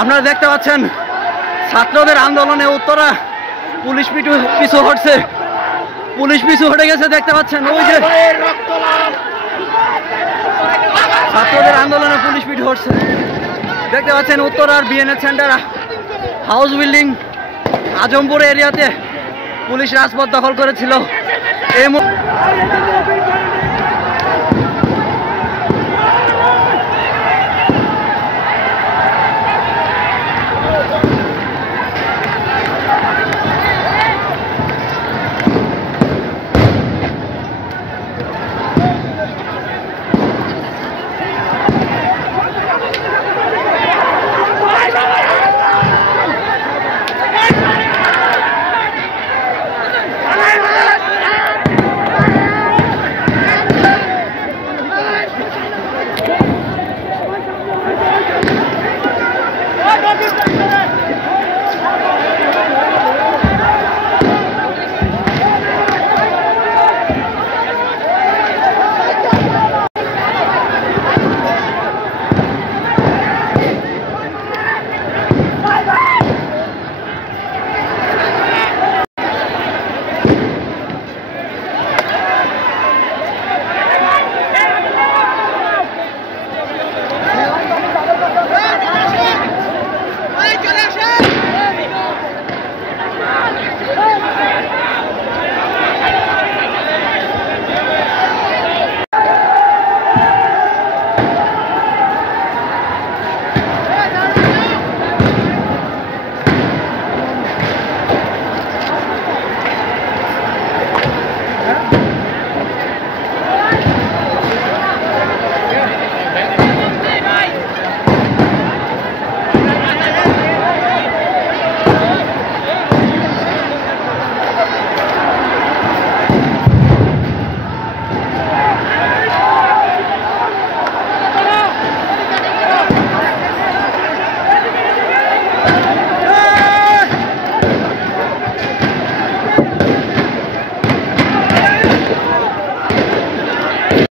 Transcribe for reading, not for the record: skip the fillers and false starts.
আপনারা দেখতে পাচ্ছেন ছাত্রদের আন্দোলনে উত্তরা পুলিশ পিছু হটছে, পুলিশ পিছু হটে গেছে। দেখতে পাচ্ছেন ওই যে ছাত্রদের আন্দোলনে পুলিশ পিছু হটছে। দেখতে পাচ্ছেন উত্তরার BNA centre house building Azampur এরিয়াতে পুলিশ রাজপথ দখল করেছিল। এই